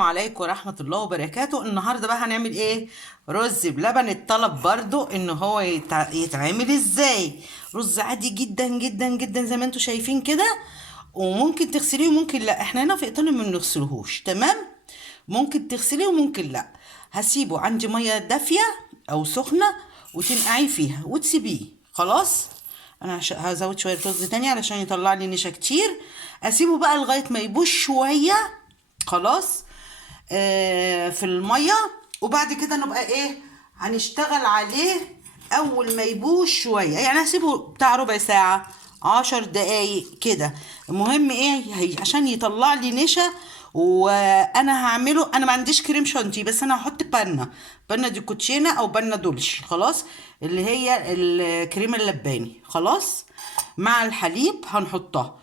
السلام عليكم ورحمة الله وبركاته. النهاردة بقى هنعمل ايه؟ رز بلبن. الطلب برضو ان هو يتعمل ازاي. رز عادي جدا جدا جدا زي ما انتوا شايفين كده، وممكن تغسليه وممكن لا. احنا هنا في ايطاليا ما بنغسلهوش، تمام؟ ممكن تغسليه وممكن لا. هسيبه عندي مية دافية او سخنة وتنقعيه فيها وتسيبيه. خلاص، انا هزود شوية رز تاني علشان يطلع لي نشا كتير. اسيبه بقى لغاية ما يبوش شوية. خلاص. في الميه. وبعد كده نبقى ايه، هنشتغل عليه اول ما يبوش شويه، يعني هسيبه بتاع ربع ساعه 10 دقايق كده. المهم ايه، عشان يطلع لي نشا. وانا هعمله، انا ما عنديش كريم شانتي، بس انا هحط بانه دي كوتشينا او بانه دولش. خلاص، اللي هي الكريمه اللباني. خلاص، مع الحليب هنحطها.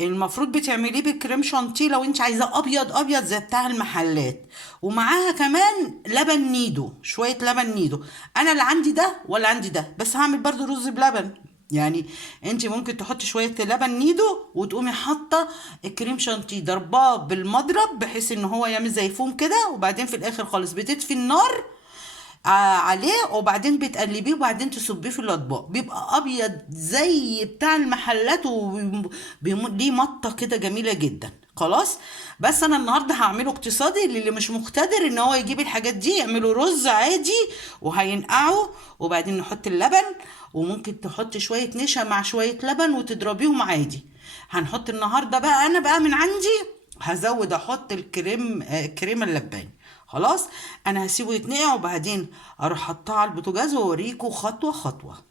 المفروض بتعمليه بالكريم شانتيه لو انت عايزاه ابيض ابيض زي بتاع المحلات، ومعاها كمان لبن نيدو، شويه لبن نيدو. انا لا عندي ده ولا عندي ده، بس هعمل برضو رز بلبن. يعني انت ممكن تحطي شويه لبن نيدو وتقومي حاطه الكريم شانتيه ضرباه بالمضرب بحيث ان هو يعمل زي فوم كده، وبعدين في الاخر خالص بتطفي النار عليه، وبعدين بتقلبيه وبعدين تصبيه في الاطباق، بيبقى ابيض زي بتاع المحلات وليه مطه كده جميله جدا. خلاص. بس انا النهارده هعمله اقتصادي للي مش مقتدر ان هو يجيب الحاجات دي، يعملوا رز عادي وهينقعه وبعدين نحط اللبن، وممكن تحط شويه نشا مع شويه لبن وتضربيهم عادي. هنحط النهارده بقى، انا بقى من عندي هزود احط الكريمه اللباني. خلاص. انا هسيبه يتنقع وبعدين اروح حطاه على البوتاجاز واوريكم خطوه خطوه.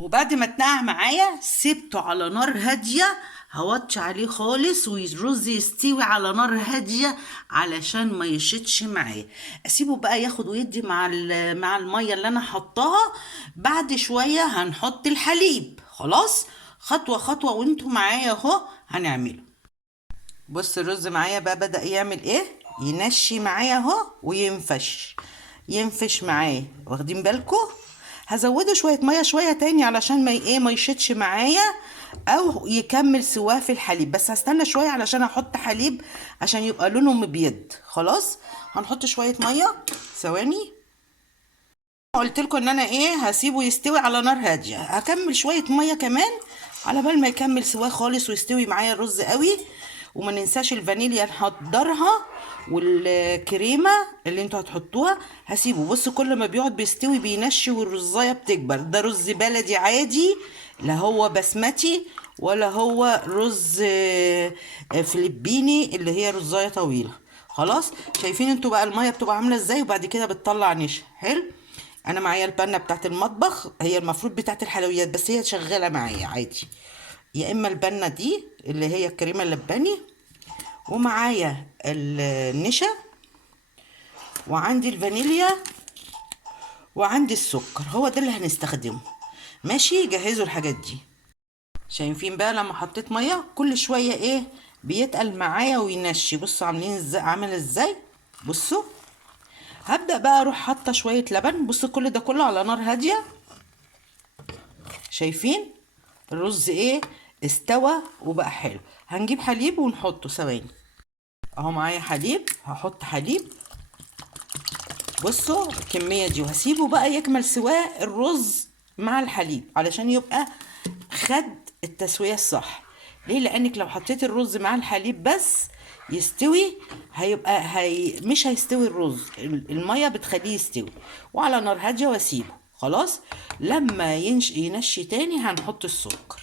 وبعد ما اتنقع معايا سيبته على نار هاديه، هوطش عليه خالص والرز يستوي على نار هاديه علشان ما يشتش معايا. اسيبه بقى ياخد ويدي مع الميه اللي انا حطاها. بعد شويه هنحط الحليب. خلاص، خطوه خطوه وانتوا معايا اهو هنعمله. بص الرز معايا بقى بدأ يعمل ايه، ينشي معايا اهو وينفش. ينفش معايا، واخدين بالكم؟ هزوده شويه ميه شويه تاني علشان ما يشتش معايا او يكمل سواه في الحليب، بس هستنى شويه علشان احط حليب عشان يبقى لونه مبيض. خلاص، هنحط شويه ميه. ثواني. قلت لكم ان انا ايه، هسيبه يستوي على نار هاديه. هكمل شويه ميه كمان على بال ما يكمل سواه خالص ويستوي معايا الرز قوي. وما ننساش الفانيليا نحضرها، والكريمه اللي انتوا هتحطوها. هسيبه بص كل ما بيقعد بيستوي بينشي والرزايه بتكبر. ده رز بلدي عادي، لا هو بسمتي ولا هو رز فلبيني اللي هي رزايه طويله. خلاص، شايفين انتوا بقى الميه بتبقى عامله ازاي، وبعد كده بتطلع نشا حلو. انا معايا البانه بتاعت المطبخ، هي المفروض بتاعت الحلويات بس هي شغاله معايا عادي. يا اما البانه دي اللي هي الكريمه اللباني، ومعايا النشا، وعندي الفانيليا، وعندي السكر. هو ده اللي هنستخدمه. ماشي، جهزوا الحاجات دي. شايفين بقى لما حطيت ميه كل شويه ايه، بيتقل معايا وينشي. بصوا عاملين ازاي، عامل ازاي. بصوا. هبدأ بقى اروح حاطه شويه لبن. بصوا كل ده كله على نار هاديه. شايفين الرز ايه، استوى وبقى حلو. هنجيب حليب ونحطه. ثواني اهو معايا حليب، هحط حليب. بصوا الكمية دي، وهسيبه بقى يكمل سواه الرز مع الحليب علشان يبقى خد التسوية الصح. ليه؟ لانك لو حطيت الرز مع الحليب بس يستوي، مش هيستوي الرز. المية بتخليه يستوي. وعلى نار هادية واسيبه. خلاص، لما ينشي تاني هنحط السكر.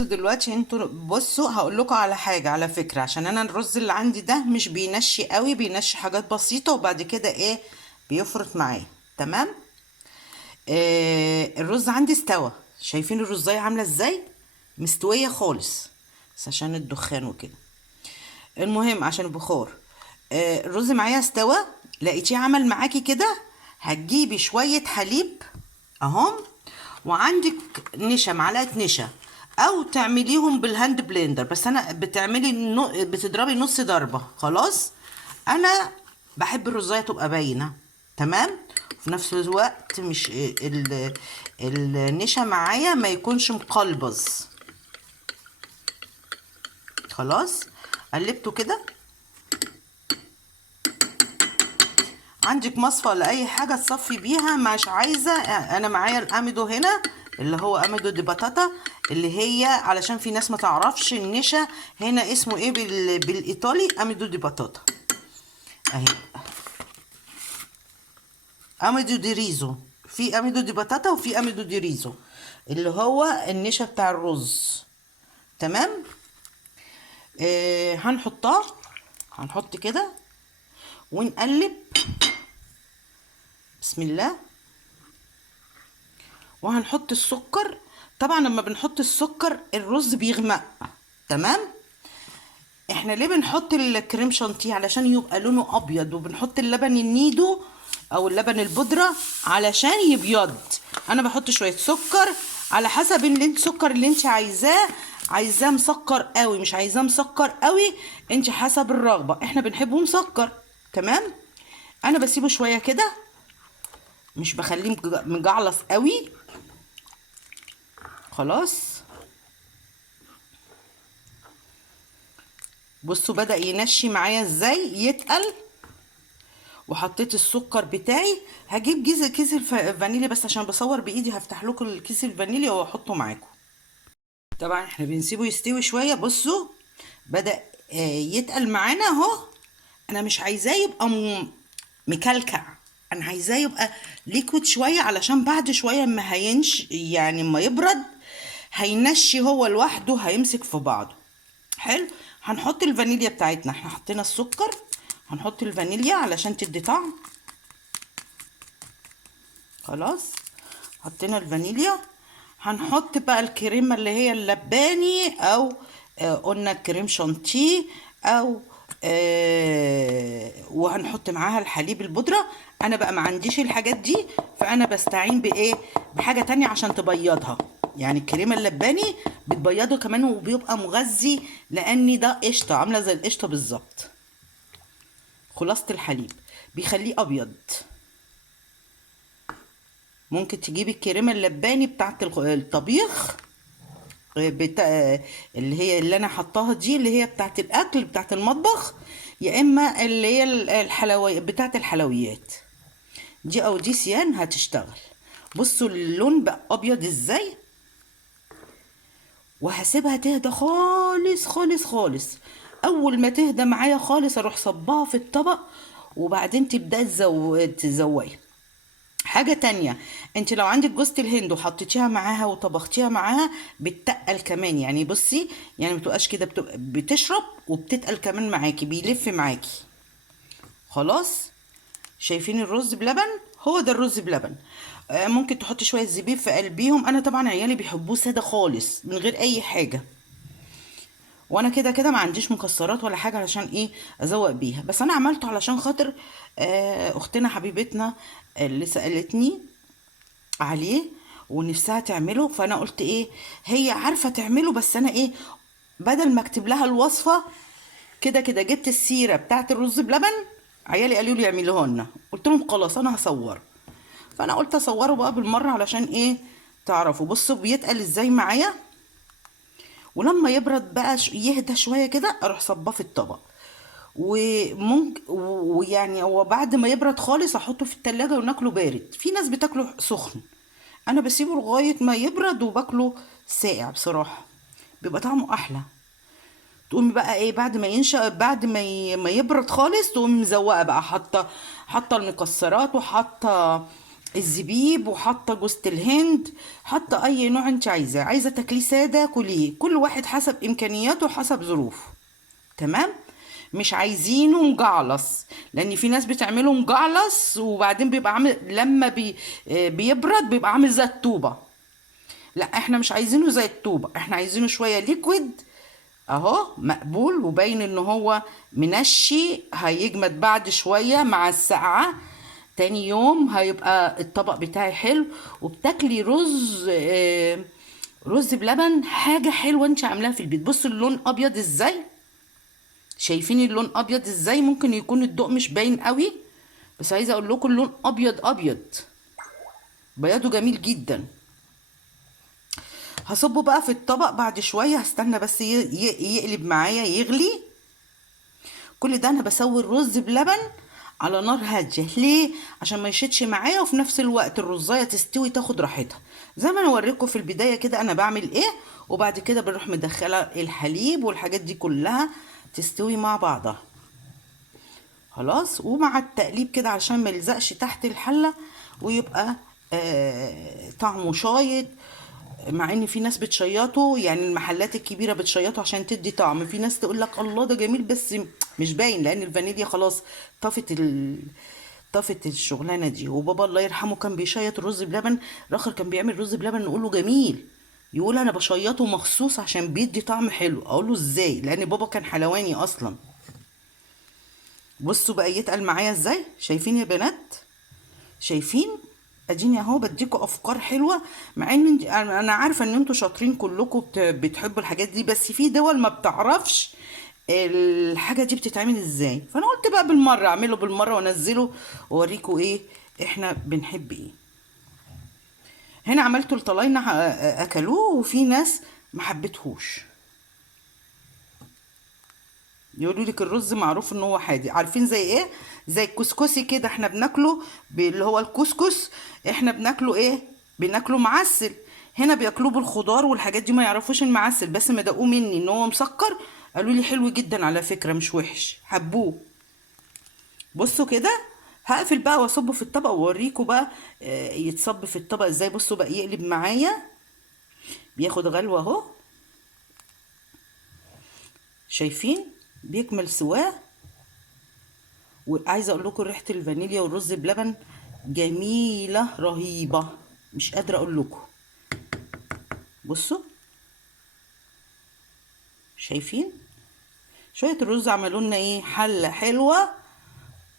دلوقتي انتوا بصوا هقول لكم على حاجه على فكره، عشان انا الرز اللي عندي ده مش بينشي قوي، بينشي حاجات بسيطه وبعد كده ايه بيفرط معايا. تمام. الرز عندي استوى. شايفين الرزايه عامله ازاي، مستويه خالص، بس عشان الدخان وكده. المهم عشان البخار. الرز معايا استوى. لقيتيه عمل معاكي كده، هتجيبي شويه حليب اهم، وعندك نشا، معلقه نشا، او تعمليهم بالهاند بلندر، بس انا بتضربي نص ضربه. خلاص. انا بحب الرزايه تبقى باينه. تمام. في نفس الوقت مش النشا معايا ما يكونش مقلبز. خلاص، قلبته كده. عندك مصفى ولا اي حاجه تصفي بيها، مش عايزه. انا معايا الاميدو هنا اللي هو اميدو دي باتاتا، اللي هي علشان في ناس ما تعرفش النشا هنا اسمه ايه بالايطالي، اميدو دي باتاتا اهي. اميدو دي ريزو، في اميدو دي باتاتا وفي اميدو دي ريزو اللي هو النشا بتاع الرز. تمام. هنحطها، هنحط كده ونقلب بسم الله. وهنحط السكر. طبعا لما بنحط السكر الرز بيغمق. تمام. احنا ليه بنحط الكريم شانتيه؟ علشان يبقى لونه ابيض. وبنحط اللبن النيدو او اللبن البودره علشان يبيض. انا بحط شويه سكر على حسب السكر اللي انت عايزاه. عايزاه مسكر قوي، مش عايزاه مسكر قوي، انت حسب الرغبه. احنا بنحبه مسكر. تمام. انا بسيبه شويه كده، مش بخليه مجعلص قوي. خلاص. بصوا بدأ ينشي معايا ازاي، يتقل. وحطيت السكر بتاعي. هجيب كيس الفانيليا بس عشان بصور بايدي، هفتح لكم الكيس الفانيليا واحطه معاكم. طبعا احنا بنسيبه يستوي شويه. بصوا بدأ يتقل معانا اهو. انا مش عايزاه يبقى مكلكع، انا عايزاه يبقى ليكويد شويه، علشان بعد شويه اما يعني اما يبرد هينشي هو لوحده، هيمسك في بعضه. حلو. هنحط الفانيليا بتاعتنا. احنا حطينا السكر، هنحط الفانيليا علشان تدي طعم. خلاص حطينا الفانيليا. هنحط بقى الكريمه اللي هي اللباني، او قلنا كريم شانتيه، او وهنحط معاها الحليب البودره. انا بقى ما عنديش الحاجات دي، فانا بستعين بايه، بحاجه تانية عشان تبيضها. يعني الكريمه اللباني بتبيضه كمان وبيبقى مغذي، لان ده قشطه عامله زي القشطه بالظبط. خلاصه الحليب بيخليه ابيض. ممكن تجيبي الكريمه اللباني بتاعت الطبيخ، اللي هي اللي انا حطاها دي، اللي هي بتاعت الاكل بتاعت المطبخ، يا اما اللي هي بتاعت الحلويات دي، او دي سيان هتشتغل. بصوا اللون بقى ابيض ازاي. وهسيبها تهدى خالص خالص خالص. اول ما تهدى معايا خالص اروح صبها في الطبق، وبعدين تبدأ تزوقي. حاجة تانية، انت لو عندك جوزة الهند وحطيتيها معاها وطبختيها معاها بتتقل كمان. يعني بصي، يعني متبقاش كده، بتشرب وبتتقل كمان معاكي، بيلف معاكي. خلاص. شايفين الرز بلبن؟ هو ده الرز بلبن. ممكن تحطي شوية زبيب في قلبيهم. انا طبعا عيالي بيحبوه سادة خالص من غير اي حاجة. وانا كده كده ما عنديش مكسرات ولا حاجه علشان ايه ازوق بيها، بس انا عملته علشان خاطر اختنا حبيبتنا اللي سالتني عليه ونفسها تعمله. فانا قلت ايه، هي عارفه تعمله، بس انا ايه، بدل ما اكتب لها الوصفه كده كده جبت السيره بتاعت الرز بلبن. عيالي قالوا لي اعملوه لنا، قلت لهم خلاص انا هصوره. فانا قلت اصوره بقى بالمره علشان ايه تعرفوا. بصوا بيتقل ازاي معايا. ولما يبرد بقى يهدى شويه كده اروح صباه في الطبق. وممكن ويعني هو بعد ما يبرد خالص احطه في التلاجة وناكله بارد. في ناس بتاكله سخن، انا بسيبه لغايه ما يبرد وباكله ساقع بصراحه، بيبقى طعمه احلى. تقومي بقى ايه بعد ما ينشأ، بعد ما يبرد خالص، تقومي مزوقه بقى، حاطه المكسرات، وحاطه الزبيب، وحاطه جوزة الهند، حاطه اي نوع انت عايزاه. عايزه تاكليه ساده كليه، كل واحد حسب امكانياته وحسب ظروفه. تمام. مش عايزينه مجعلص، لان في ناس بتعمله مجعلص وبعدين بيبقى عامل لما بيبرد بيبقى عامل زي الطوبه. لا احنا مش عايزينه زي الطوبه، احنا عايزينه شويه ليكويد اهو، مقبول وباين ان هو منشي. هيجمد بعد شويه مع السقعه، تاني يوم هيبقى الطبق بتاعي حلو. وبتاكلي رز رز بلبن، حاجه حلوه انت عاملاها في البيت. بصوا اللون ابيض ازاي، شايفين اللون ابيض ازاي؟ ممكن يكون الضوء مش باين قوي، بس عايزه اقول لكم اللون ابيض ابيض، بياضه جميل جدا. هصبه بقى في الطبق بعد شويه، هستنى بس يقلب معايا يغلي. كل ده انا بسوي الرز بلبن على نار هاديه. ليه؟ عشان ما يشيتش معايا، وفي نفس الوقت الرزايه تستوي تاخد راحتها. زي ما انا اوريكم في البدايه كده انا بعمل ايه، وبعد كده بنروح مدخله الحليب والحاجات دي كلها تستوي مع بعضها. خلاص، ومع التقليب كده عشان ما يلزقش تحت الحله ويبقى طعمه شايط. مع ان في ناس بتشيطه، يعني المحلات الكبيره بتشيطه عشان تدي طعم. في ناس تقول لك الله ده جميل، بس مش باين لان الفانيليا خلاص طفت الشغلانه دي. وبابا الله يرحمه كان بيشيط الرز بلبن. الاخر كان بيعمل رز بلبن نقول له جميل، يقول انا بشيطه مخصوص عشان بيدي طعم حلو. اقول له ازاي؟ لان بابا كان حلواني اصلا. بصوا بقى يتقل معايا ازاي، شايفين يا بنات؟ شايفين؟ اديني اهو بديكوا افكار حلوه. مع ان انا عارفه ان انتوا شاطرين كلكم بتحبوا الحاجات دي، بس في دول ما بتعرفش الحاجه دي بتتعمل ازاي. فانا قلت بقى بالمره اعمله بالمره وانزله واوريكم ايه احنا بنحب ايه. هنا عملته لطلاينة اكلوه، وفي ناس ما حبتهوش. يقولوا لك الرز معروف ان هو حادق. عارفين زي ايه؟ زي الكسكسي كده، احنا بناكله اللي هو الكسكس، احنا بناكله ايه؟ بناكله معسل. هنا بياكلوه بالخضار والحاجات دي، ما يعرفوش المعسل، بس ما دقوه مني ان هو مسكر قالوا لي حلو جدا على فكرة، مش وحش، حبوه. بصوا كده، هقفل بقى واصبه في الطبق واوريكم بقى يتصب في الطبق ازاي. بصوا بقى يقلب معايا، بياخد غلوة اهو، شايفين؟ بيكمل سواه. وعايزه اقول لكم ريحه الفانيليا والرز بلبن جميله رهيبه، مش قادره اقول لكم. بصوا، شايفين؟ شويه الرز عملوا لنا ايه، حله حلوه،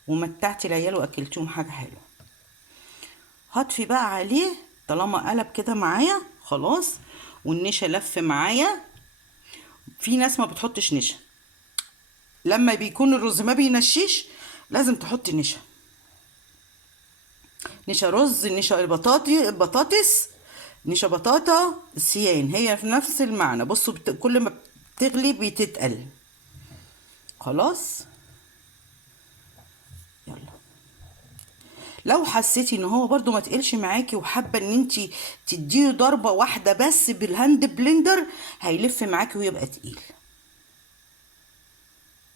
ومتعت العيال واكلتهم حاجه حلوه. هطفي بقى عليه طالما قلب كده معايا خلاص، والنشا لف معايا. في ناس ما بتحطش نشا، لما بيكون الرز ما بينشيش لازم تحط نشا. نشا رز، نشا بطاطس، نشا بطاطا، سيان، هي في نفس المعنى. بصوا كل ما بتغلي بتتقل. خلاص، يلا. لو حسيتي ان هو برضو ما تقلش معاكي وحابه ان انتي تديله ضربه واحده بس بالهاند بلندر، هيلف معاكي ويبقى تقيل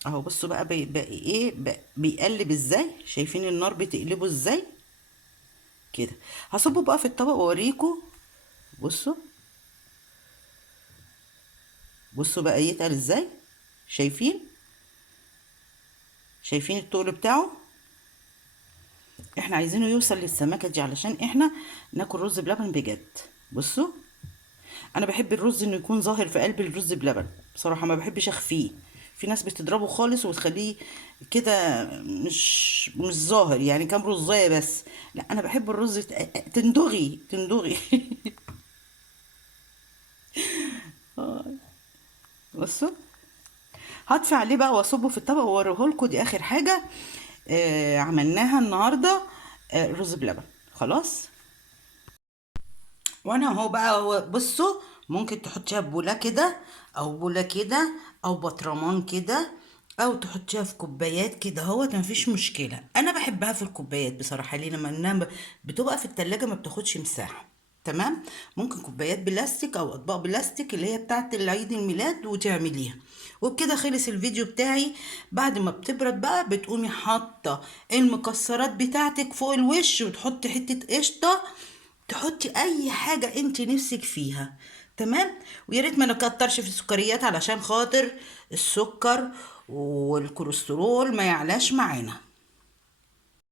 اهو. بصوا بقى بيقلب ازاي، شايفين النار بتقلبه ازاي كده. هصبه بقى في الطبق واوريكم. بصوا، بصوا بقى يتقل ازاي، شايفين؟ شايفين التقل بتاعه؟ احنا عايزينه يوصل للسماكه دي علشان احنا ناكل رز بلبن بجد. بصوا، انا بحب الرز انه يكون ظاهر في قلب الرز بلبن بصراحه، ما بحبش اخفيه. في ناس بتضربه خالص وتخليه كده مش ظاهر، يعني كام رزايه بس. لا، انا بحب الرز تندغي تندغي. بصوا، هطفي عليه بقى واصبه في الطبق واوريهولكوا. دي اخر حاجه عملناها النهارده، رز بلبن. خلاص، وانا اهو بقى بصوا، ممكن تحطيها في بوله كده او بوله كده او بطرمان كده، او تحطيها في كوبايات كده اهوت، مفيش مشكله. انا بحبها في الكوبايات بصراحه، ليه؟ لما انها بتبقى في التلاجة ما بتاخدش مساحه. تمام. ممكن كوبايات بلاستيك او اطباق بلاستيك اللي هي بتاعه العيد الميلاد وتعمليها. وبكده خلص الفيديو بتاعي. بعد ما بتبرد بقى بتقومي حاطه المكسرات بتاعتك فوق الوش، وتحطي حته قشطه، تحطي اي حاجه انت نفسك فيها. تمام. ويا ريت ما نكترش في السكريات علشان خاطر السكر والكوليسترول ما يعلاش معانا.